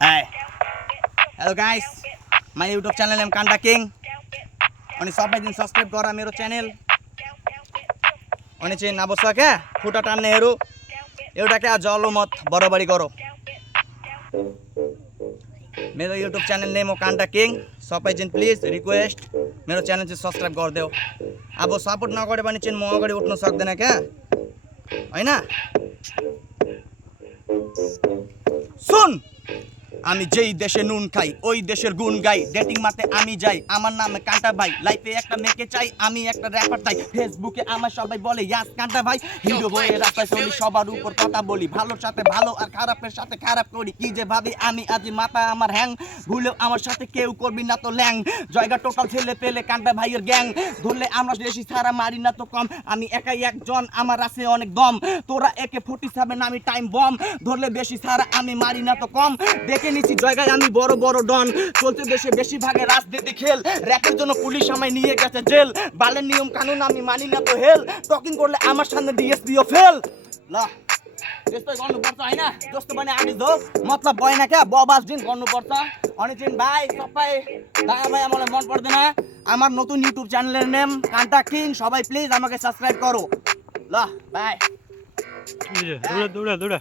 Hi. Hello guys. My YouTube channel name Kanda King. अनि सबैजना subscribe गर मेरो च्यानल अनि चाहिँ नबस्छ क्या खुट्टा टान्नेहरू एउटा क्या जलो मत बराबरी गरो मेरो YouTube च्यानल नेम हो कान्टा किङ सबैजना प्लिज रिक्वेस्ट मेरो च्यानल चाहिँ सब्स्क्राइब गरिदेऊ अब सपोर्ट नगरे भने चाहिँ म अगाडि उठ्न सक्दैन क्या हैन सुन আমি যেই দেশে নুন খাই ওই দেশের গুণ গাই ডেটিং মারতে আমি যাই আমার নাম কান্টা ভাই লাইফে একটা মেকে চাই আমি একটা র‍্যাপার চাই ফেসবুকে আমার সবাই বলে ইয়াস কান্টা ভাই হিরো বয়ে রাস্তায় চলি সবার উপর কথা বলি ভালোর সাথে ভালো আর খারাপের সাথে খারাপ করি কি যে ভাবি আমি আজ মাথা আমার হ্যাং ভুলেও আমার সাথে কেউ করবি না তো ল্যাং জায়গা টোটাল ছেলে পেলে কান্টা ভাইয়ের গ্যাং ধরলে আমরা বেশি ছাড়া মারি না তো কম আমি একাই একজন আমার আছে অনেক দম তোরা একে 47 আমি টাইম বম ধরলে বেশি ছাড়া আমি মারি না তো কম দেখে নিছি জায়গায় আমি বড় বড় ডন চলতে দেশে বেশি ভাগে রাজনীতি খেল র‍্যাপের জন্য পুলিশ আমায় নিয়ে গেছে জেল বালের নিয়ম কানুন আমি মানি না তো হেল টকিং করলে আমার সামনে ডিএসপিও ফেল ল त्यस्तै गर्नुपर्छ हैन जस्तो भने हामी दो मतलब भएन क्या बबास दिन गर्नुपर्छ अनि चाहिँ भाइ सबै दाइ भाइ मलाई मन पर्दैन আমার নতুন ইউটিউব চ্যানেলের নেম কান্টা কিং সবাই প্লিজ আমাকে সাবস্ক্রাইব করো ল বাই দৌড়া দৌড়া দৌড়া